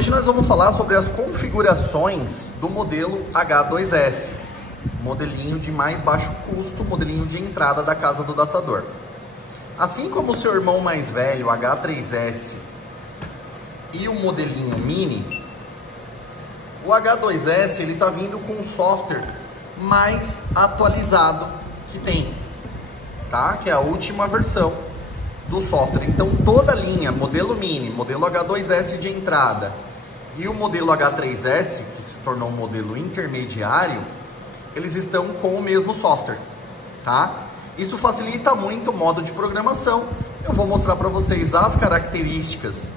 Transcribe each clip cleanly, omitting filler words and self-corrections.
Hoje nós vamos falar sobre as configurações do modelo H2S, modelinho de mais baixo custo, modelinho de entrada da casa do datador. Assim como o seu irmão mais velho, o H3S, e o modelinho Mini, o H2S ele está vindo com um software mais atualizado que tem, tá? Que é a última versão do software. Então toda a linha, modelo Mini, modelo H2S de entrada e o modelo H3S, que se tornou um modelo intermediário, eles estão com o mesmo software, tá? Isso facilita muito o modo de programação. Eu vou mostrar para vocês as características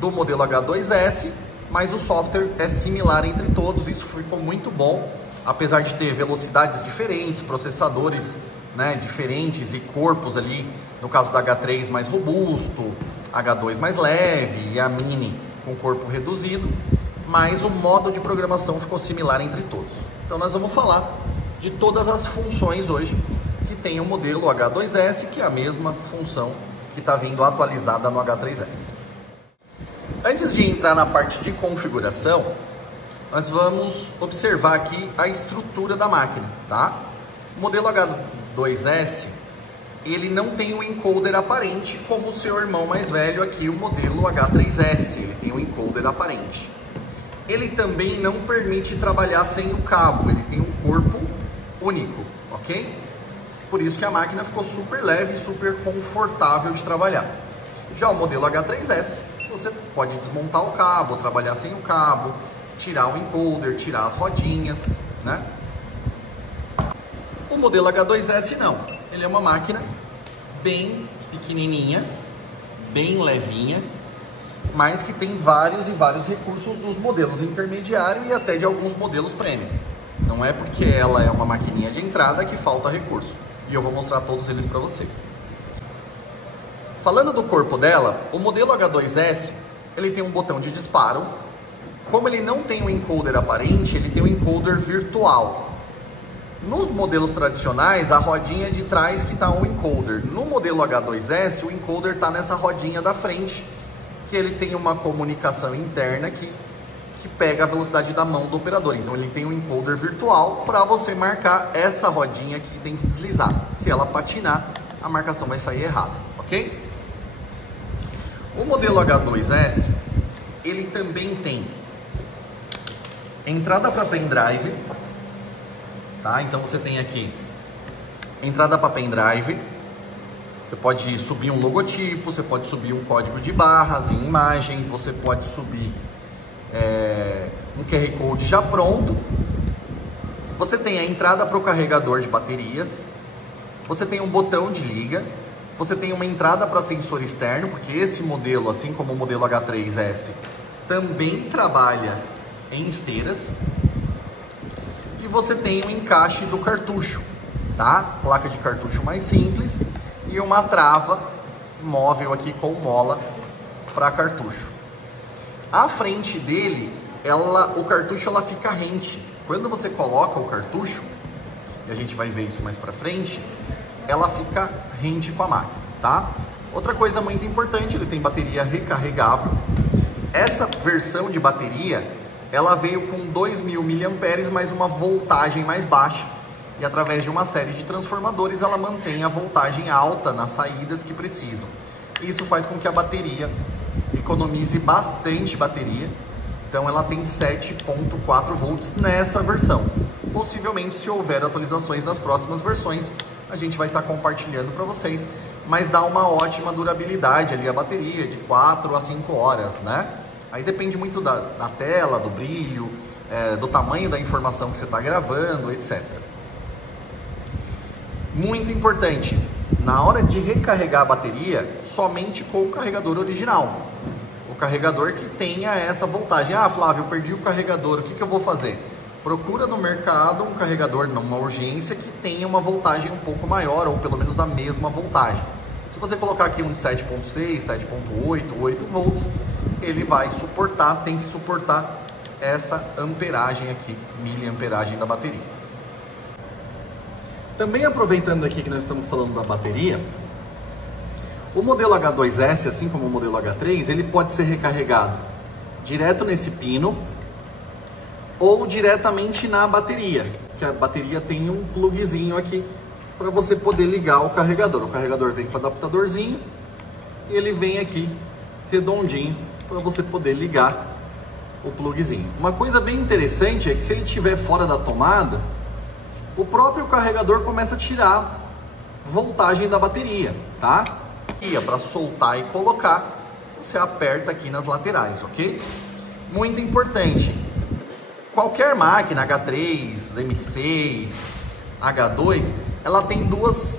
do modelo H2S, mas o software é similar entre todos. Isso ficou muito bom, apesar de ter velocidades diferentes, processadores, né, diferentes e corpos ali, no caso da H3 mais robusto, H2 mais leve e a Mini com corpo reduzido, mas o modo de programação ficou similar entre todos. Então nós vamos falar de todas as funções hoje que tem o modelo H2S, que é a mesma função que está vindo atualizada no H3S. Antes de entrar na parte de configuração, nós vamos observar aqui a estrutura da máquina, tá? O modelo H2S, ele não tem um encoder aparente como o seu irmão mais velho aqui, o modelo H3S, ele tem um encoder aparente. Ele também não permite trabalhar sem o cabo, ele tem um corpo único, ok? Por isso que a máquina ficou super leve e super confortável de trabalhar. Já o modelo H3S, você pode desmontar o cabo, trabalhar sem o cabo, tirar o encoder, tirar as rodinhas, né? O modelo H2S não, ele é uma máquina bem pequenininha, bem levinha, mas que tem vários e vários recursos dos modelos intermediário e até de alguns modelos premium. Não é porque ela é uma maquininha de entrada que falta recurso. E eu vou mostrar todos eles para vocês. Falando do corpo dela, o modelo H2S, ele tem um botão de disparo. Como ele não tem um encoder aparente, ele tem um encoder virtual. Nos modelos tradicionais, a rodinha de trás que está um encoder. No modelo H2S, o encoder está nessa rodinha da frente, que ele tem uma comunicação interna que pega a velocidade da mão do operador. Então ele tem um encoder virtual para você marcar essa rodinha que tem que deslizar. Se ela patinar, a marcação vai sair errada, ok? O modelo H2S, ele também tem entrada para pendrive, tá? Então você tem aqui entrada para pendrive. Você pode subir um logotipo, você pode subir um código de barras em imagem, você pode subir um QR Code já pronto. Você tem a entrada para o carregador de baterias, você tem um botão de liga, você tem uma entrada para sensor externo, porque esse modelo, assim como o modelo H3S, também trabalha em esteiras, e você tem um encaixe do cartucho, tá? Placa de cartucho mais simples e uma trava móvel aqui com mola para cartucho. A frente dele, o cartucho ela fica rente. Quando você coloca o cartucho, e a gente vai ver isso mais pra frente, ela fica rente com a máquina, tá? Outra coisa muito importante, ele tem bateria recarregável. Essa versão de bateria, ela veio com 2.000 mAh, mais uma voltagem mais baixa. E através de uma série de transformadores, ela mantém a voltagem alta nas saídas que precisam. Isso faz com que a bateria economize bastante bateria. Então ela tem 7.4 volts nessa versão. Possivelmente, se houver atualizações nas próximas versões, a gente vai estar compartilhando para vocês. Mas dá uma ótima durabilidade ali a bateria, de 4 a 5 horas, né? Aí depende muito da tela, do brilho, do tamanho da informação que você está gravando, etc. Muito importante, na hora de recarregar a bateria, somente com o carregador original. O carregador que tenha essa voltagem. Ah, Flávio, eu perdi o carregador, o que eu vou fazer? Procura no mercado um carregador, numa urgência, que tenha uma voltagem um pouco maior, ou pelo menos a mesma voltagem. Se você colocar aqui um de 7.6, 7.8, 8 volts, ele vai suportar, tem que suportar essa amperagem aqui, miliamperagem da bateria. Também aproveitando aqui que nós estamos falando da bateria, o modelo H2S, assim como o modelo H3, ele pode ser recarregado direto nesse pino ou diretamente na bateria, que a bateria tem um plugzinho aqui para você poder ligar o carregador. O carregador vem com o adaptadorzinho e ele vem aqui redondinho para você poder ligar o plugzinho. Uma coisa bem interessante é que se ele estiver fora da tomada, o próprio carregador começa a tirar voltagem da bateria, tá? E para soltar e colocar, você aperta aqui nas laterais, ok? Muito importante, qualquer máquina H3, M6, H2, ela tem duas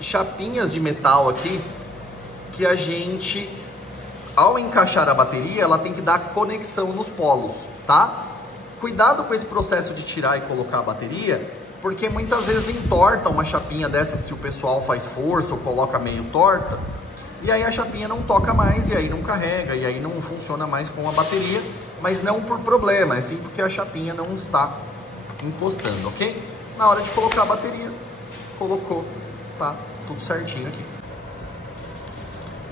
chapinhas de metal aqui que a gente, ao encaixar a bateria, ela tem que dar conexão nos polos, tá? Cuidado com esse processo de tirar e colocar a bateria, porque muitas vezes entorta uma chapinha dessa se o pessoal faz força ou coloca meio torta, e aí a chapinha não toca mais, e aí não carrega, e aí não funciona mais com a bateria, mas não por problema, é sim porque a chapinha não está encostando, ok? Na hora de colocar a bateria, colocou, tá tudo certinho aqui.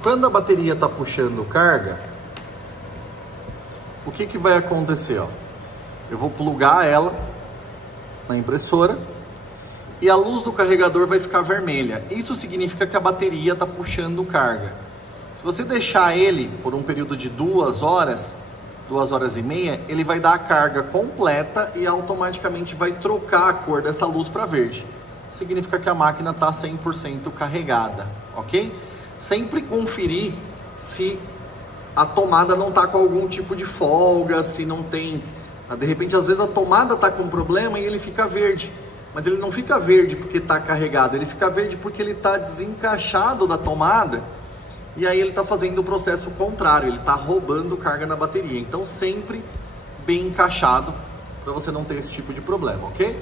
Quando a bateria está puxando carga, o que vai acontecer? Ó? Eu vou plugar ela na impressora e a luz do carregador vai ficar vermelha. Isso significa que a bateria está puxando carga. Se você deixar ele por um período de 2 horas, 2 horas e meia, ele vai dar a carga completa e automaticamente vai trocar a cor dessa luz para verde. Significa que a máquina está 100% carregada, ok? Sempre conferir se a tomada não está com algum tipo de folga, se não tem... De repente, às vezes a tomada está com problema e ele fica verde. Mas ele não fica verde porque está carregado, ele fica verde porque ele está desencaixado da tomada e aí ele está fazendo o processo contrário, ele está roubando carga na bateria. Então sempre bem encaixado para você não ter esse tipo de problema, ok?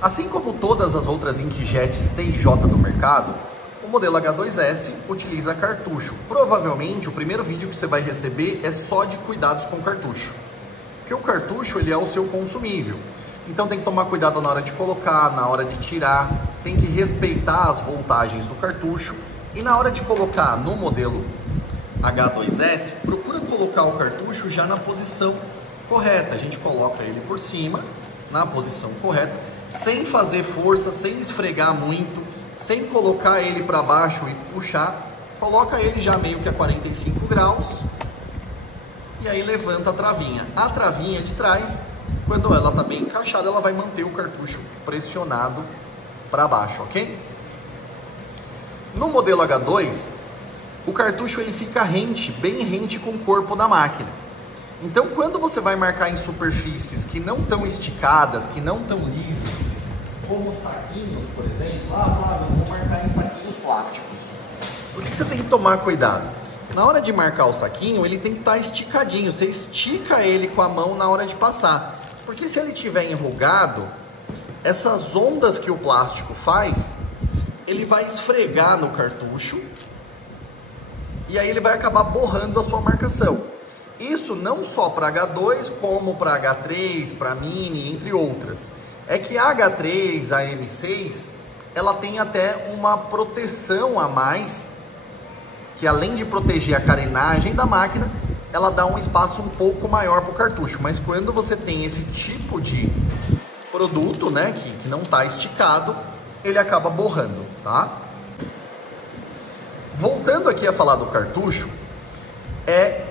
Assim como todas as outras inkjets T e J do mercado, o modelo H2S utiliza cartucho. Provavelmente o primeiro vídeo que você vai receber é só de cuidados com cartucho, porque o cartucho ele é o seu consumível. Então tem que tomar cuidado na hora de colocar, na hora de tirar, tem que respeitar as voltagens do cartucho. E na hora de colocar no modelo H2S, procura colocar o cartucho já na posição correta. A gente coloca ele por cima, na posição correta, sem fazer força, sem esfregar muito, sem colocar ele para baixo e puxar. Coloca ele já meio que a 45 graus e aí levanta a travinha. A travinha de trás, quando ela está bem encaixada, ela vai manter o cartucho pressionado para baixo, ok? No modelo H2, o cartucho ele fica rente, bem rente com o corpo da máquina. Então, quando você vai marcar em superfícies que não estão esticadas, que não estão lisas, como saquinhos, por exemplo, vou marcar em saquinhos plásticos. O que você tem que tomar cuidado? Na hora de marcar o saquinho, ele tem que estar esticadinho. Você estica ele com a mão na hora de passar. Porque se ele estiver enrugado, essas ondas que o plástico faz, ele vai esfregar no cartucho e aí ele vai acabar borrando a sua marcação. Isso não só para H2, como para H3, para Mini, entre outras. É que a H3, a M6, ela tem até uma proteção a mais, que além de proteger a carenagem da máquina, ela dá um espaço um pouco maior para o cartucho. Mas quando você tem esse tipo de produto, né, que não está esticado, ele acaba borrando, tá? Voltando aqui a falar do cartucho, é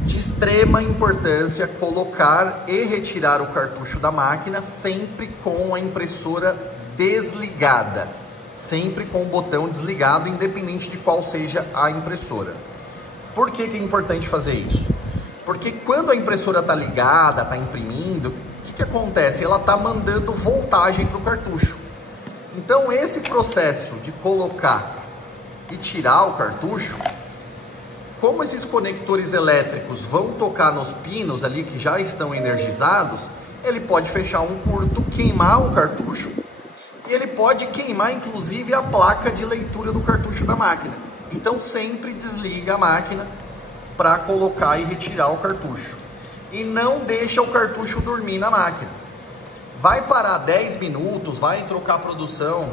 de extrema importância colocar e retirar o cartucho da máquina sempre com a impressora desligada, sempre com o botão desligado, independente de qual seja a impressora. Por que é importante fazer isso? Porque quando a impressora está ligada, está imprimindo, o que acontece? Ela está mandando voltagem para o cartucho. Então esse processo de colocar e tirar o cartucho, como esses conectores elétricos vão tocar nos pinos ali que já estão energizados, ele pode fechar um curto, queimar o cartucho e ele pode queimar inclusive a placa de leitura do cartucho da máquina. Então sempre desliga a máquina para colocar e retirar o cartucho. E não deixa o cartucho dormir na máquina. Vai parar 10 minutos, vai trocar a produção,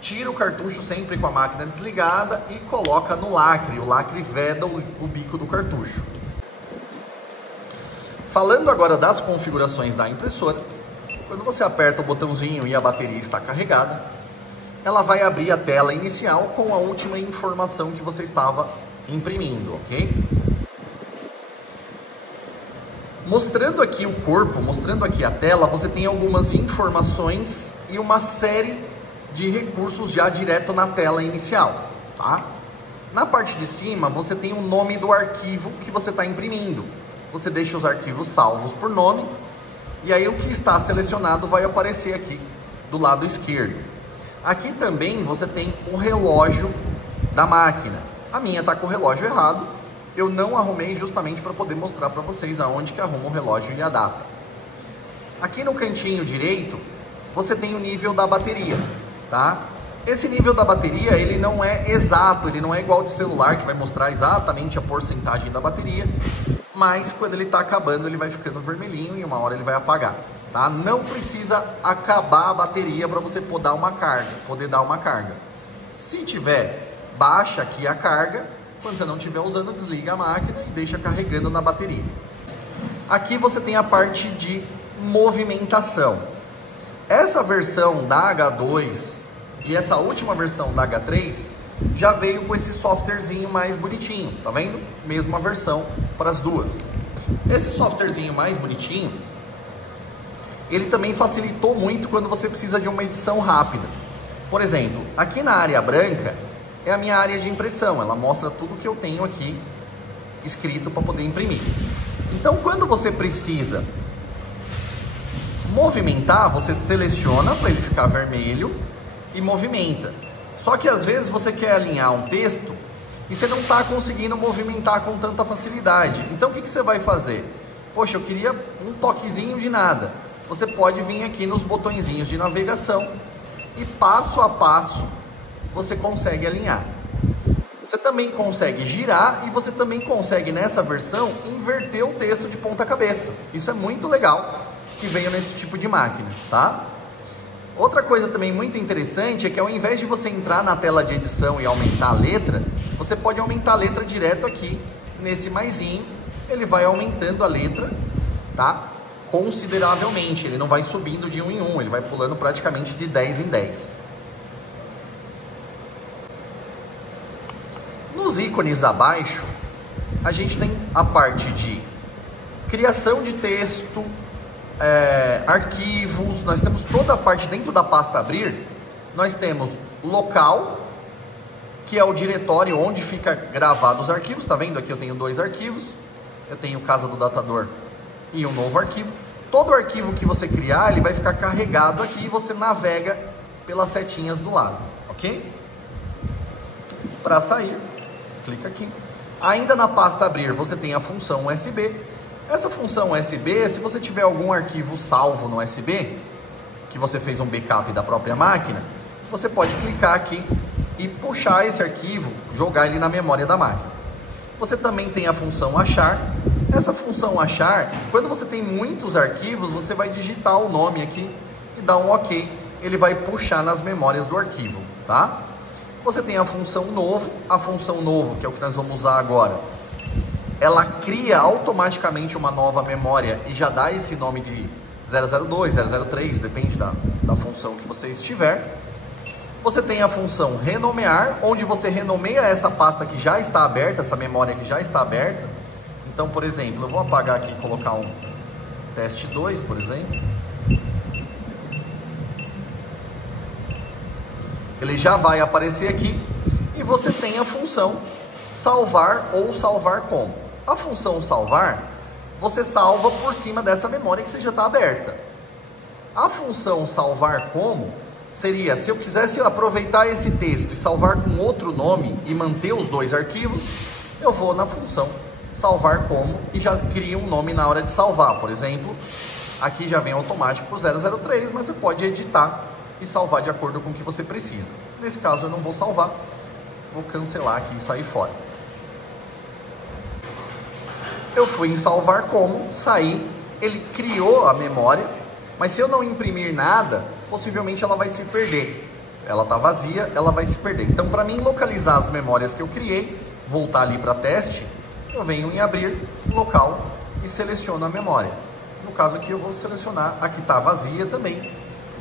tira o cartucho sempre com a máquina desligada e coloca no lacre. O lacre veda o bico do cartucho. Falando agora das configurações da impressora, quando você aperta o botãozinho e a bateria está carregada, ela vai abrir a tela inicial com a última informação que você estava imprimindo, ok? Mostrando aqui o corpo, mostrando aqui a tela, você tem algumas informações e uma série de recursos já direto na tela inicial, tá? Na parte de cima, você tem o nome do arquivo que você está imprimindo. Você deixa os arquivos salvos por nome, e aí o que está selecionado vai aparecer aqui do lado esquerdo. Aqui também você tem o relógio da máquina. A minha está com o relógio errado, eu não arrumei justamente para poder mostrar para vocês aonde que arruma o relógio e a data. Aqui no cantinho direito, você tem o nível da bateria, tá? Esse nível da bateria, ele não é exato, ele não é igual de celular, que vai mostrar exatamente a porcentagem da bateria, mas quando ele está acabando, ele vai ficando vermelhinho e uma hora ele vai apagar, tá? Não precisa acabar a bateria para você poder dar uma carga. Se tiver, baixa aqui a carga, quando você não estiver usando, desliga a máquina e deixa carregando na bateria. Aqui você tem a parte de movimentação. Essa versão da H2 e essa última versão da H3 já veio com esse softwarezinho mais bonitinho, tá vendo? Mesma versão para as duas. Esse softwarezinho mais bonitinho, ele também facilitou muito quando você precisa de uma edição rápida. Por exemplo, aqui na área branca é a minha área de impressão, ela mostra tudo que eu tenho aqui escrito para poder imprimir. Então, quando você precisa movimentar, você seleciona para ele ficar vermelho e movimenta. Só que às vezes você quer alinhar um texto e você não está conseguindo movimentar com tanta facilidade. Então o que você vai fazer? Poxa, eu queria um toquezinho de nada. Você pode vir aqui nos botõezinhos de navegação e passo a passo você consegue alinhar. Você também consegue girar e você também consegue, nessa versão, inverter o texto de ponta cabeça. Isso é muito legal que veio nesse tipo de máquina, tá? Outra coisa também muito interessante é que ao invés de você entrar na tela de edição e aumentar a letra, você pode aumentar a letra direto aqui, nesse maisinho, ele vai aumentando a letra, tá? Consideravelmente, ele não vai subindo de 1 em 1, ele vai pulando praticamente de 10 em 10. Nos ícones abaixo, a gente tem a parte de criação de texto, arquivos, nós temos toda a parte dentro da pasta abrir, nós temos local, que é o diretório onde fica gravado os arquivos, tá vendo? Aqui eu tenho 2 arquivos, eu tenho casa do datador e um novo arquivo. Todo arquivo que você criar, ele vai ficar carregado aqui e você navega pelas setinhas do lado, ok? Para sair, clica aqui. Ainda na pasta abrir, você tem a função USB. Essa função USB, se você tiver algum arquivo salvo no USB, que você fez um backup da própria máquina, você pode clicar aqui e puxar esse arquivo, jogar ele na memória da máquina. Você também tem a função achar. Essa função achar, quando você tem muitos arquivos, você vai digitar o nome aqui e dar um OK. Ele vai puxar nas memórias do arquivo, tá? Você tem a função novo, que é o que nós vamos usar agora. Ela cria automaticamente uma nova memória e já dá esse nome de 002, 003, depende da função que você estiver. Você tem a função renomear, onde você renomeia essa pasta que já está aberta, essa memória que já está aberta. Então, por exemplo, eu vou apagar aqui e colocar um teste 2, por exemplo. Ele já vai aparecer aqui e você tem a função salvar ou salvar como. A função salvar, você salva por cima dessa memória que você já está aberta. A função salvar como seria, se eu quisesse aproveitar esse texto e salvar com outro nome e manter os 2 arquivos, eu vou na função salvar como e já cria um nome na hora de salvar. Por exemplo, aqui já vem automático o 003, mas você pode editar e salvar de acordo com o que você precisa. Nesse caso eu não vou salvar, vou cancelar aqui e sair fora. Eu fui em salvar como, saí, ele criou a memória, mas se eu não imprimir nada, possivelmente ela vai se perder. Ela está vazia, ela vai se perder. Então, para mim localizar as memórias que eu criei, voltar ali para teste, eu venho em abrir, local, e seleciono a memória. No caso aqui eu vou selecionar a que está vazia também,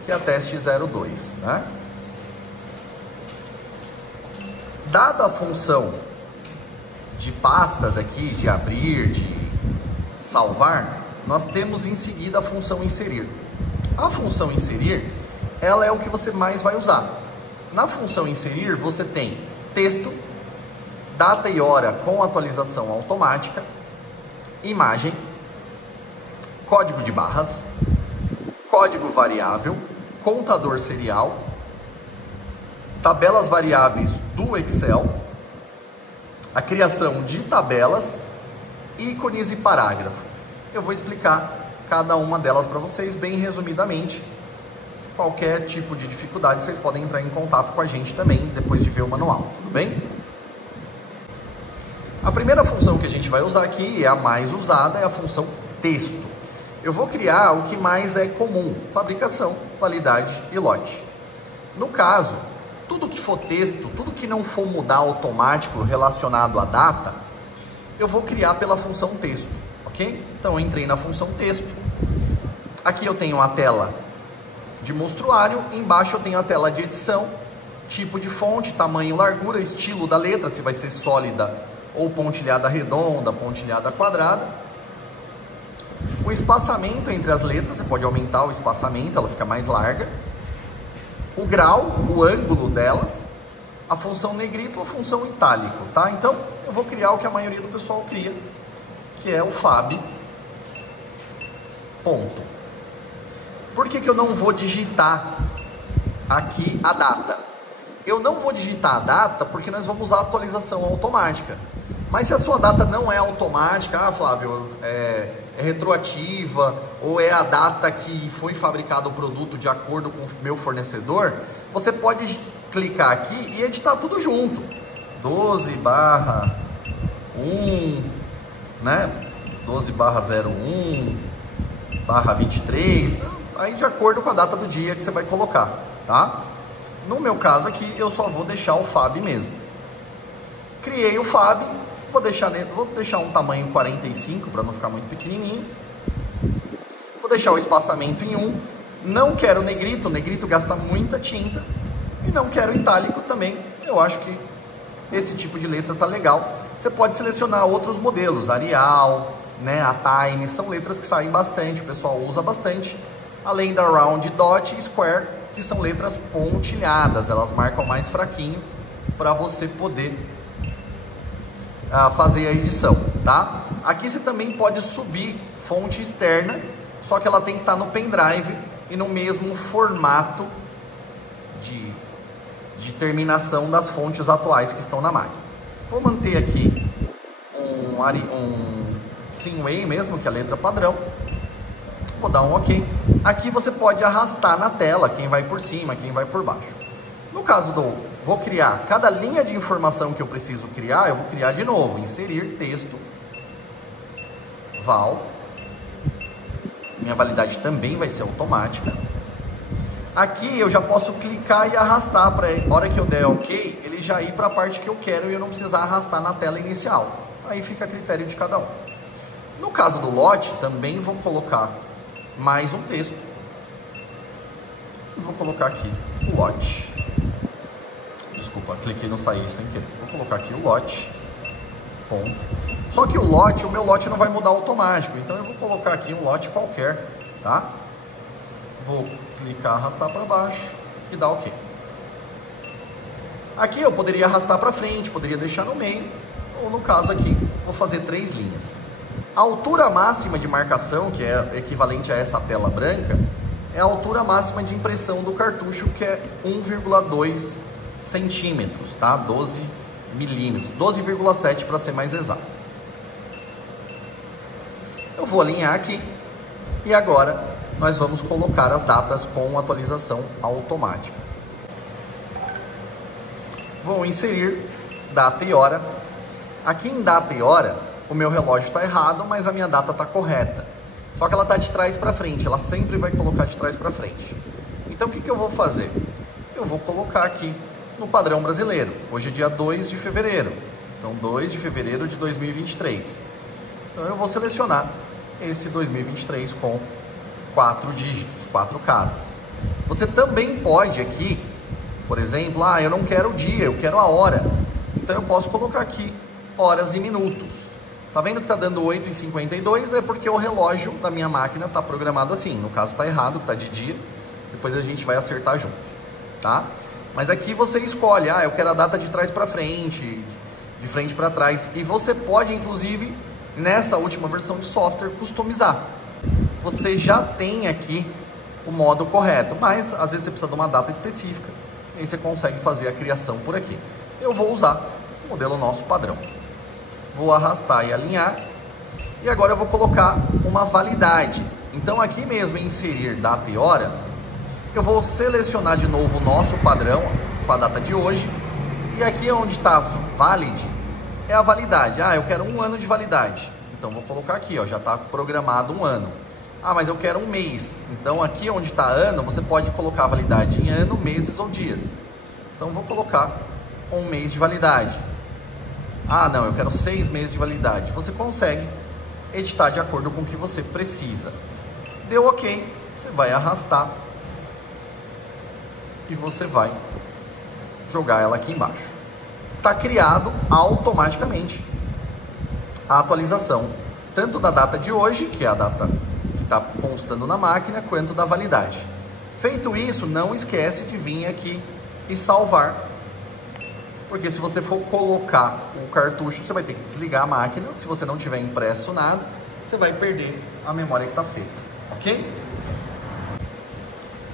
que é a teste 02, né? Dada a função de pastas aqui, de abrir, de salvar, nós temos em seguida a função inserir. A função inserir, ela é o que você mais vai usar. Na função inserir, você tem texto, data e hora com atualização automática, imagem, código de barras, código variável, contador serial, tabelas variáveis do Excel, a criação de tabelas, ícones e parágrafo. Eu vou explicar cada uma delas para vocês bem resumidamente. Qualquer tipo de dificuldade, vocês podem entrar em contato com a gente também, depois de ver o manual, tudo bem? A primeira função que a gente vai usar aqui, é a mais usada, é a função texto. Eu vou criar o que mais é comum, fabricação, validade e lote. No caso, tudo que for texto, tudo que não for mudar automático relacionado à data, eu vou criar pela função texto, ok? Então eu entrei na função texto, aqui eu tenho a tela de mostruário, embaixo eu tenho a tela de edição, tipo de fonte, tamanho, largura, estilo da letra, se vai ser sólida ou pontilhada redonda, pontilhada quadrada. O espaçamento entre as letras, você pode aumentar o espaçamento, ela fica mais larga. O grau, o ângulo delas, a função negrito, a função itálico, tá? Então, eu vou criar o que a maioria do pessoal cria, que é o fab. Ponto. Por que que eu não vou digitar aqui a data? Eu não vou digitar a data porque nós vamos usar a atualização automática. Mas se a sua data não é automática, Flávio, é retroativa, ou é a data que foi fabricado o produto de acordo com o meu fornecedor, você pode clicar aqui e editar tudo junto. 12/1, né? 12/01/23, aí de acordo com a data do dia que você vai colocar, tá? No meu caso aqui, eu só vou deixar o fab mesmo. Criei o fab, vou deixar um tamanho 45 para não ficar muito pequenininho. Vou deixar o espaçamento em 1. Não quero negrito, o negrito gasta muita tinta. E não quero itálico também. Eu acho que esse tipo de letra tá legal. Você pode selecionar outros modelos, Arial, né, a Time, são letras que saem bastante, o pessoal usa bastante. Além da Round, Dot e Square, que são letras pontilhadas, elas marcam mais fraquinho para você poder fazer a edição, tá? Aqui você também pode subir fonte externa, só que ela tem que estar no pendrive e no mesmo formato de terminação das fontes atuais que estão na máquina. Vou manter aqui um Simway mesmo, que é a letra padrão. Vou dar um OK. Aqui você pode arrastar na tela quem vai por cima, quem vai por baixo. No caso vou criar cada linha de informação que eu preciso criar, eu vou criar de novo, inserir texto, val, minha validade também vai ser automática. Aqui eu já posso clicar e arrastar para a hora que eu der OK, ele já ir para a parte que eu quero e eu não precisar arrastar na tela inicial. Aí fica a critério de cada um. No caso do lote, também vou colocar mais um texto. E vou colocar aqui o lote. Desculpa, cliquei no sair sem querer. Vou colocar aqui o lote. Ponto. Só que o meu lote não vai mudar automático. Então eu vou colocar aqui um lote qualquer, tá? Vou clicar, arrastar para baixo e dar OK. Aqui eu poderia arrastar para frente, poderia deixar no meio. Ou no caso aqui, vou fazer 3 linhas. A altura máxima de marcação, que é equivalente a essa tela branca, é a altura máxima de impressão do cartucho, que é 1,2 centímetros, tá? 12 milímetros, 12,7 para ser mais exato. Eu vou alinhar aqui e agora nós vamos colocar as datas com atualização automática. Vou inserir data e hora. Aqui em data e hora, o meu relógio está errado, mas a minha data está correta. Só que ela está de trás para frente, ela sempre vai colocar de trás para frente. Então o que eu vou fazer? Eu vou colocar aqui no padrão brasileiro. Hoje é dia 2 de fevereiro, então 2 de fevereiro de 2023. Então eu vou selecionar esse 2023 com 4 dígitos, 4 casas. Você também pode aqui, por exemplo, eu não quero o dia, eu quero a hora. Então eu posso colocar aqui horas e minutos. Tá vendo que está dando 8h52? É porque o relógio da minha máquina está programado assim. No caso está errado, está de dia. Depois a gente vai acertar juntos, tá? Mas aqui você escolhe, eu quero a data de trás para frente, de frente para trás. E você pode, inclusive, nessa última versão de software, customizar. Você já tem aqui o modo correto, mas às vezes você precisa de uma data específica. E aí você consegue fazer a criação por aqui. Eu vou usar o modelo nosso padrão. Vou arrastar e alinhar. E agora eu vou colocar uma validade. Então aqui mesmo em inserir data e hora, eu vou selecionar de novo o nosso padrão com a data de hoje. E aqui onde está valid é a validade. Eu quero 1 ano de validade. Então vou colocar aqui, já está programado 1 ano. Mas eu quero 1 mês. Então aqui onde está ano, você pode colocar a validade em ano, meses ou dias. Então vou colocar 1 mês de validade. Não, eu quero 6 meses de validade. Você consegue editar de acordo com o que você precisa. Deu ok, você vai arrastar e você vai jogar ela aqui embaixo. Está criado automaticamente a atualização, tanto da data de hoje, que é a data que está constando na máquina, quanto da validade. Feito isso, não esquece de vir aqui e salvar, porque se você for colocar o cartucho, você vai ter que desligar a máquina. Se você não tiver impresso nada, você vai perder a memória que está feita, ok?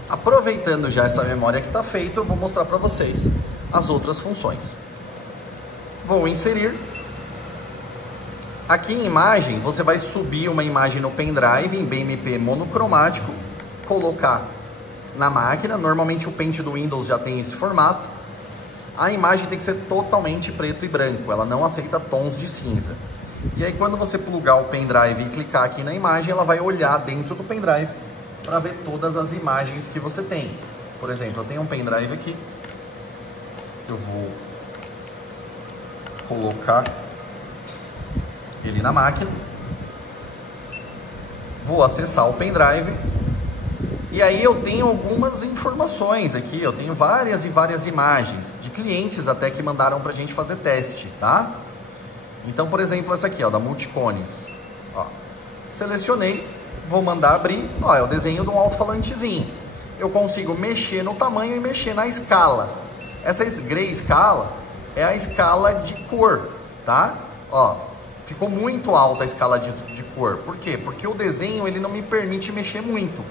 Aproveitando já essa memória que está feita, eu vou mostrar para vocês as outras funções. Vou inserir. Aqui em imagem, você vai subir uma imagem no pendrive em BMP monocromático, colocar na máquina. Normalmente o pente do Windows já tem esse formato. A imagem tem que ser totalmente preto e branco, ela não aceita tons de cinza. E aí quando você plugar o pendrive e clicar aqui na imagem, ela vai olhar dentro do pendrive para ver todas as imagens que você tem. Por exemplo, eu tenho um pendrive aqui, eu vou colocar ele na máquina, vou acessar o pendrive e aí eu tenho algumas informações aqui. Eu tenho várias e várias imagens de clientes até que mandaram pra gente fazer teste, tá? Então, por exemplo, essa aqui, da Multicones. Selecionei, vou mandar abrir. É o desenho de um alto-falantezinho. Eu consigo mexer no tamanho e mexer na escala. Essa grayscale é a escala de cor, tá? Ficou muito alta a escala de cor. Por quê? Porque o desenho ele não me permite mexer muito.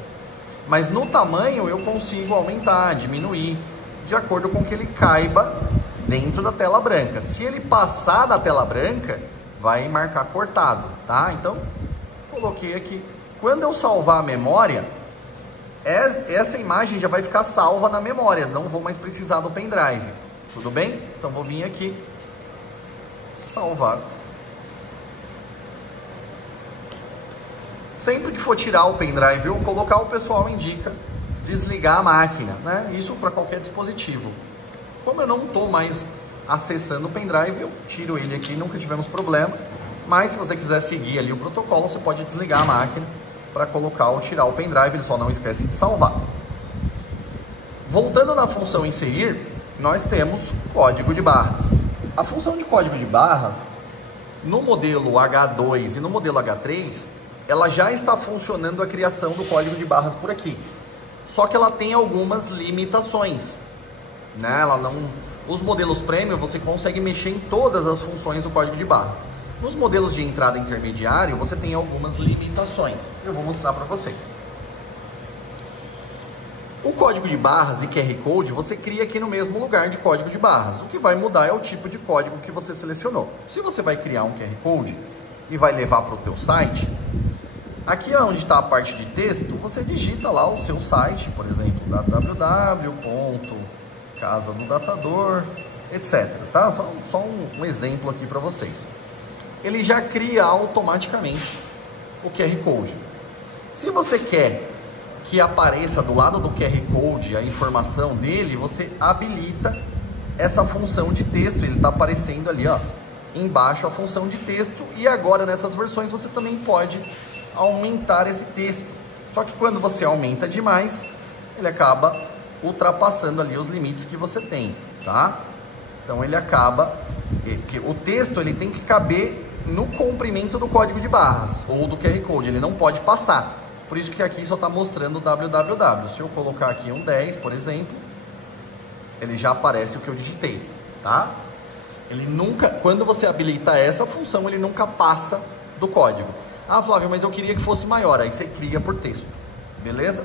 Mas no tamanho eu consigo aumentar, diminuir, de acordo com que ele caiba dentro da tela branca. Se ele passar da tela branca, vai marcar cortado, tá? Então, coloquei aqui. Quando eu salvar a memória, essa imagem já vai ficar salva na memória, não vou mais precisar do pendrive. Tudo bem? Então vou vir aqui, salvar. Sempre que for tirar o pendrive ou colocar, o pessoal indica desligar a máquina, né? Isso para qualquer dispositivo. Como eu não estou mais acessando o pendrive, eu tiro ele aqui, nunca tivemos problema. Mas se você quiser seguir ali o protocolo, você pode desligar a máquina para colocar ou tirar o pendrive, ele só não esquece de salvar. Voltando na função inserir, nós temos código de barras. A função de código de barras, no modelo H2 e no modelo H3, ela já está funcionando a criação do código de barras por aqui. Só que ela tem algumas limitações, né? Os modelos Premium você consegue mexer em todas as funções do código de barra. Nos modelos de entrada intermediário você tem algumas limitações. Eu vou mostrar para vocês. O código de barras e QR Code você cria aqui no mesmo lugar de código de barras. O que vai mudar é o tipo de código que você selecionou. Se você vai criar um QR Code e vai levar para o teu site, aqui onde está a parte de texto, você digita lá o seu site, por exemplo, www.casadodatador, etc. Tá? Só um exemplo aqui para vocês. Ele já cria automaticamente o QR Code. Se você quer que apareça do lado do QR Code a informação dele, você habilita essa função de texto. Ele está aparecendo ali, embaixo a função de texto. E agora nessas versões você também pode aumentar esse texto. Só que quando você aumenta demais, ele acaba ultrapassando ali os limites que você tem, tá? Então ele acaba, que o texto ele tem que caber no comprimento do código de barras ou do QR Code, ele não pode passar. Por isso que aqui só está mostrando www. Se eu colocar aqui um 10, por exemplo, ele já aparece o que eu digitei, tá? Ele nunca, quando você habilita essa função, ele nunca passa do código. Ah, Flávio, mas eu queria que fosse maior. Aí você cria por texto, beleza?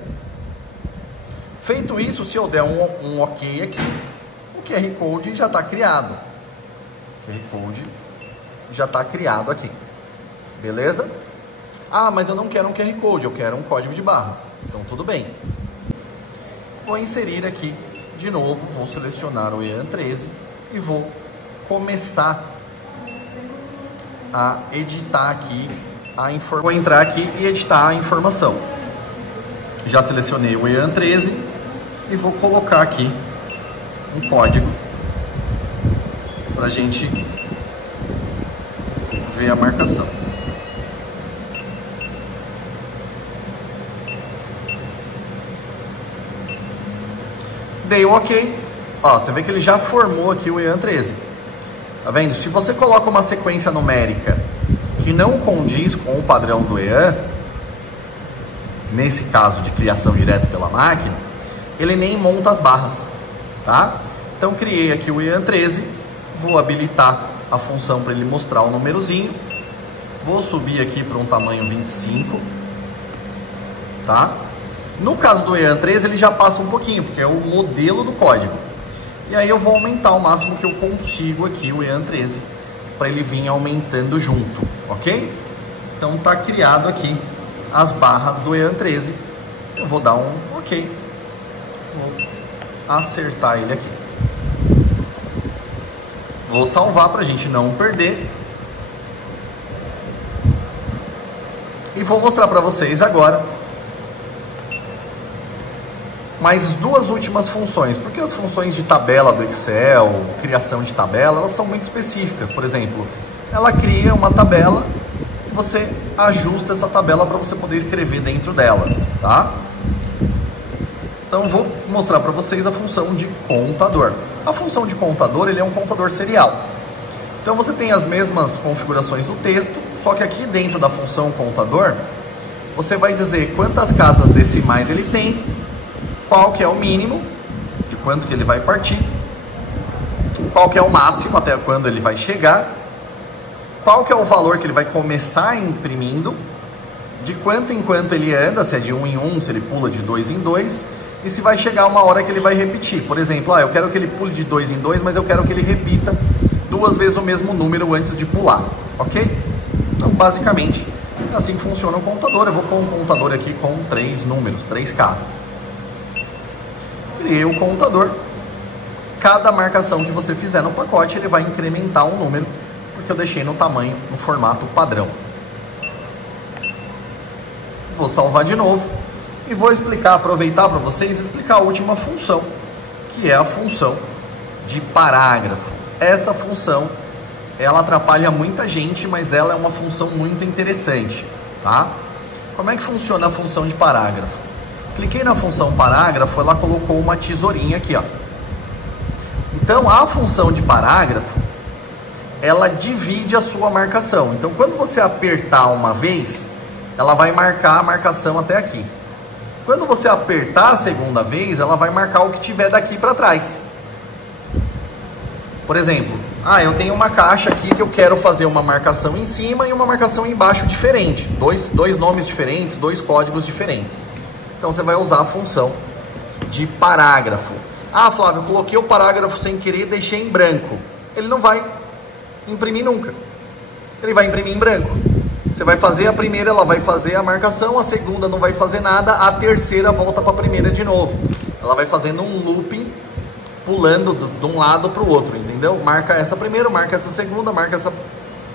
Feito isso, se eu der um OK aqui, o QR Code já está criado. O QR Code já está criado aqui, beleza? Ah, mas eu não quero um QR Code, eu quero um código de barras. Então tudo bem. Vou inserir aqui de novo, vou selecionar o EAN13 e vou começar a editar aqui a informação. Vou entrar aqui e editar a informação. Já selecionei o EAN13 e vou colocar aqui um código para a gente ver a marcação. Dei o OK. Ó, você vê que ele já formou aqui o EAN13. Tá vendo? Se você coloca uma sequência numérica que não condiz com o padrão do EAN, nesse caso de criação direta pela máquina, ele nem monta as barras, tá? Então criei aqui o EAN13, vou habilitar a função para ele mostrar o númerozinho, vou subir aqui para um tamanho 25, tá? No caso do EAN13 ele já passa um pouquinho, porque é o modelo do código. E aí eu vou aumentar o máximo que eu consigo aqui o EAN13, para ele vir aumentando junto, ok? Então tá criado aqui as barras do EAN13. Eu vou dar um OK. Vou acertar ele aqui. Vou salvar para a gente não perder. E vou mostrar para vocês agora mais duas últimas funções, porque as funções de tabela do Excel, criação de tabela, elas são muito específicas. Por exemplo, ela cria uma tabela e você ajusta essa tabela para você poder escrever dentro delas, tá? Então vou mostrar para vocês a função de contador. A função de contador, ele é um contador serial. Então você tem as mesmas configurações do texto, só que aqui dentro da função contador, você vai dizer quantas casas decimais ele tem, qual que é o mínimo, de quanto que ele vai partir, qual que é o máximo, até quando ele vai chegar, qual que é o valor que ele vai começar imprimindo, de quanto em quanto ele anda, se é de 1 em 1, se ele pula de 2 em 2, e se vai chegar uma hora que ele vai repetir. Por exemplo, eu quero que ele pule de 2 em 2, mas eu quero que ele repita 2 vezes o mesmo número antes de pular, ok? Então, basicamente, é assim que funciona o contador. Eu vou pôr um contador aqui com 3 números, 3 casas. Criei o contador. Cada marcação que você fizer no pacote, ele vai incrementar um número, porque eu deixei no tamanho, no formato padrão. Vou salvar de novo e vou aproveitar para vocês explicar a última função, que é a função de parágrafo. Essa função, ela atrapalha muita gente, mas ela é uma função muito interessante, tá? Como é que funciona a função de parágrafo? Cliquei na função parágrafo, ela colocou uma tesourinha aqui, ó. Então, a função de parágrafo, ela divide a sua marcação. Então, quando você apertar uma vez, ela vai marcar a marcação até aqui. Quando você apertar a segunda vez, ela vai marcar o que tiver daqui para trás. Por exemplo, eu tenho uma caixa aqui que eu quero fazer uma marcação em cima e uma marcação embaixo diferente. Dois nomes diferentes, 2 códigos diferentes. Então você vai usar a função de parágrafo. Flávio, eu coloquei o parágrafo sem querer e deixei em branco. Ele não vai imprimir nunca. Ele vai imprimir em branco. Você vai fazer a primeira, ela vai fazer a marcação, a segunda não vai fazer nada, a terceira volta para a primeira de novo. Ela vai fazendo um looping, pulando de um lado para o outro, entendeu? Marca essa primeira, marca essa segunda, marca essa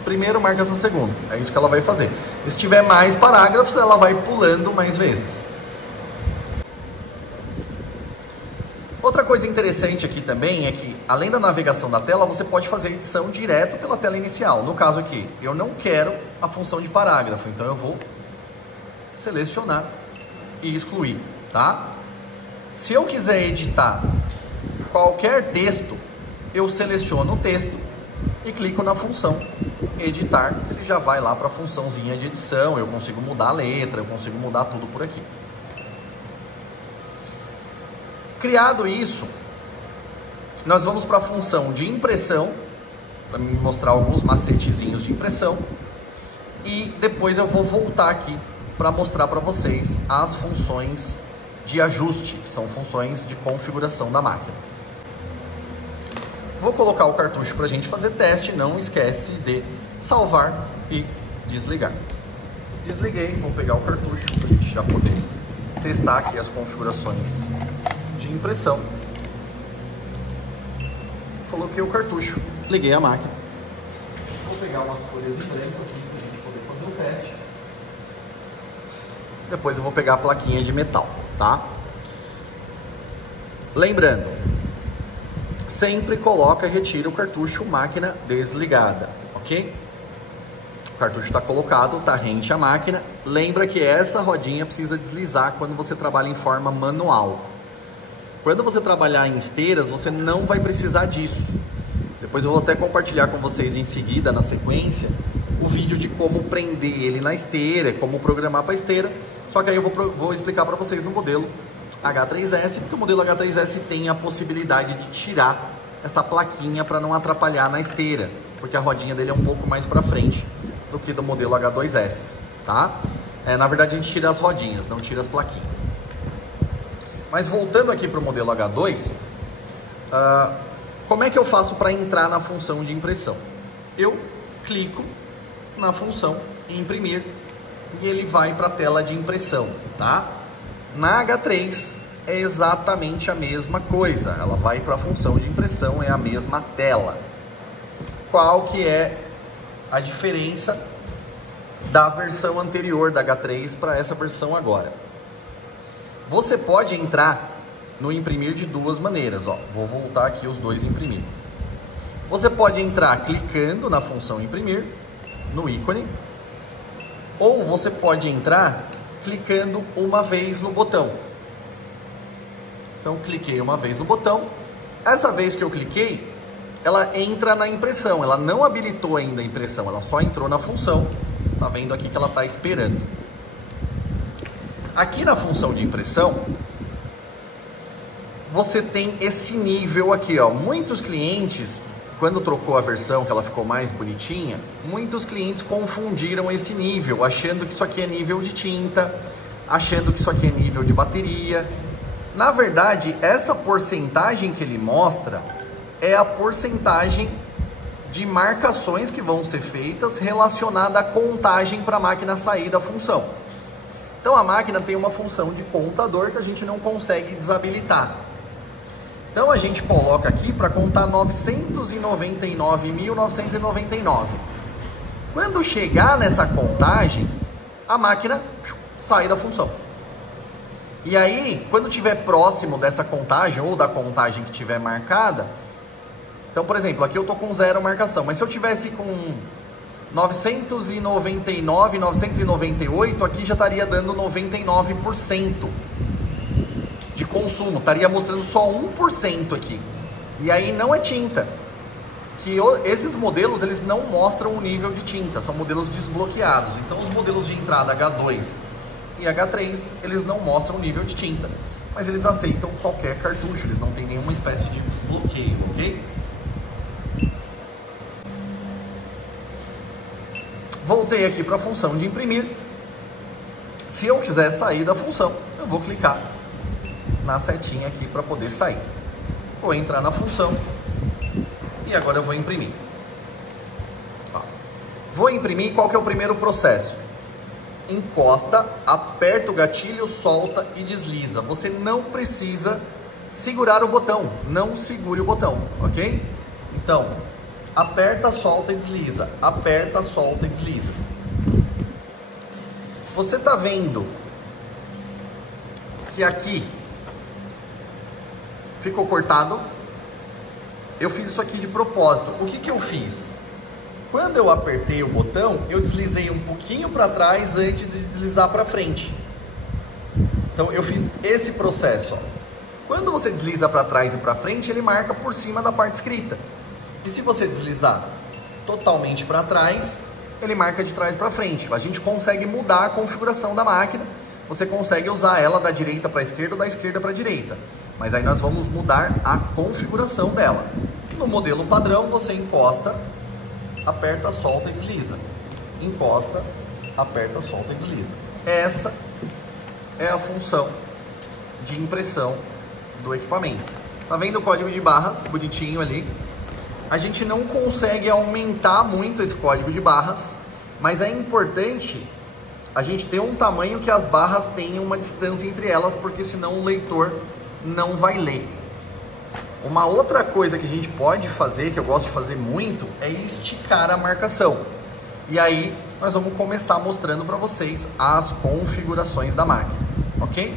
primeira, marca essa segunda. É isso que ela vai fazer. E se tiver mais parágrafos, ela vai pulando mais vezes. Outra coisa interessante aqui também é que, além da navegação da tela, você pode fazer edição direto pela tela inicial. No caso aqui, eu não quero a função de parágrafo, então eu vou selecionar e excluir, tá? Se eu quiser editar qualquer texto, eu seleciono o texto e clico na função editar, ele já vai lá para a funçãozinha de edição, eu consigo mudar a letra, eu consigo mudar tudo por aqui. Criado isso, nós vamos para a função de impressão, para me mostrar alguns macetezinhos de impressão, e depois eu vou voltar aqui para mostrar para vocês as funções de ajuste, que são funções de configuração da máquina. Vou colocar o cartucho para a gente fazer teste, não esquece de salvar e desligar. Desliguei, vou pegar o cartucho para a gente já poder testar aqui as configurações de impressão. Coloquei o cartucho, liguei a máquina. Vou pegar umas folhas em branco aqui para a gente poder fazer o teste. Depois eu vou pegar a plaquinha de metal, tá? Lembrando, sempre coloca e retira o cartucho máquina desligada, ok? O cartucho está colocado, está rente à máquina. Lembra que essa rodinha precisa deslizar quando você trabalha em forma manual. Quando você trabalhar em esteiras, você não vai precisar disso. Depois eu vou até compartilhar com vocês em seguida, na sequência, o vídeo de como prender ele na esteira, como programar para a esteira. Só que aí eu vou explicar para vocês no modelo H3S, porque o modelo H3S tem a possibilidade de tirar essa plaquinha para não atrapalhar na esteira, porque a rodinha dele é um pouco mais para frente do que do modelo H2S, tá? Na verdade a gente tira as rodinhas, não tira as plaquinhas. Mas voltando aqui para o modelo H2, como é que eu faço para entrar na função de impressão? Eu clico na função imprimir e ele vai para a tela de impressão, tá? Na H3 é exatamente a mesma coisa, ela vai para a função de impressão, é a mesma tela. Qual que é a diferença da versão anterior da H3 para essa versão agora? Você pode entrar no imprimir de duas maneiras, ó. Vou voltar aqui os dois imprimir. Você pode entrar clicando na função imprimir, no ícone, ou você pode entrar clicando uma vez no botão. Então, cliquei uma vez no botão. Essa vez que eu cliquei, ela entra na impressão. Ela não habilitou ainda a impressão, ela só entrou na função. Tá vendo aqui que ela está esperando. Aqui na função de impressão, você tem esse nível aqui, ó. Muitos clientes, quando trocou a versão, que ela ficou mais bonitinha, muitos clientes confundiram esse nível, achando que isso aqui é nível de tinta, achando que isso aqui é nível de bateria. Na verdade, essa porcentagem que ele mostra é a porcentagem de marcações que vão ser feitas relacionada à contagem para a máquina sair da função. Então a máquina tem uma função de contador que a gente não consegue desabilitar. Então a gente coloca aqui para contar 999.999. Quando chegar nessa contagem, a máquina sai da função. E aí, quando estiver próximo dessa contagem ou da contagem que tiver marcada, então, por exemplo, aqui eu estou com 0 marcação, mas se eu tivesse com 999, 998, aqui já estaria dando 99% de consumo, estaria mostrando só 1% aqui. E aí não é tinta. Que esses modelos, eles não mostram o nível de tinta, são modelos desbloqueados. Então os modelos de entrada H2 e H3, eles não mostram o nível de tinta, mas eles aceitam qualquer cartucho, eles não têm nenhuma espécie de bloqueio, ok? Voltei aqui para a função de imprimir. Se eu quiser sair da função, eu vou clicar na setinha aqui para poder sair. Vou entrar na função e agora eu vou imprimir. Ó. Vou imprimir, qual que é o primeiro processo? Encosta, aperta o gatilho, solta e desliza. Você não precisa segurar o botão, não segure o botão, ok? Então, aperta, solta e desliza, aperta, solta e desliza. Você tá vendo que aqui ficou cortado? Eu fiz isso aqui de propósito. O que que eu fiz? Quando eu apertei o botão, eu deslizei um pouquinho para trás antes de deslizar para frente. Então eu fiz esse processo, ó. Quando você desliza para trás e para frente, ele marca por cima da parte escrita. E se você deslizar totalmente para trás, ele marca de trás para frente. A gente consegue mudar a configuração da máquina. Você consegue usar ela da direita para a esquerda ou da esquerda para a direita. Mas aí nós vamos mudar a configuração dela. No modelo padrão, você encosta, aperta, solta e desliza. Encosta, aperta, solta e desliza. Essa é a função de impressão do equipamento. Tá vendo o código de barras bonitinho ali? A gente não consegue aumentar muito esse código de barras, mas é importante a gente ter um tamanho que as barras tenham uma distância entre elas, porque senão o leitor não vai ler. Uma outra coisa que a gente pode fazer, que eu gosto de fazer muito, é esticar a marcação. E aí nós vamos começar mostrando para vocês as configurações da máquina, ok?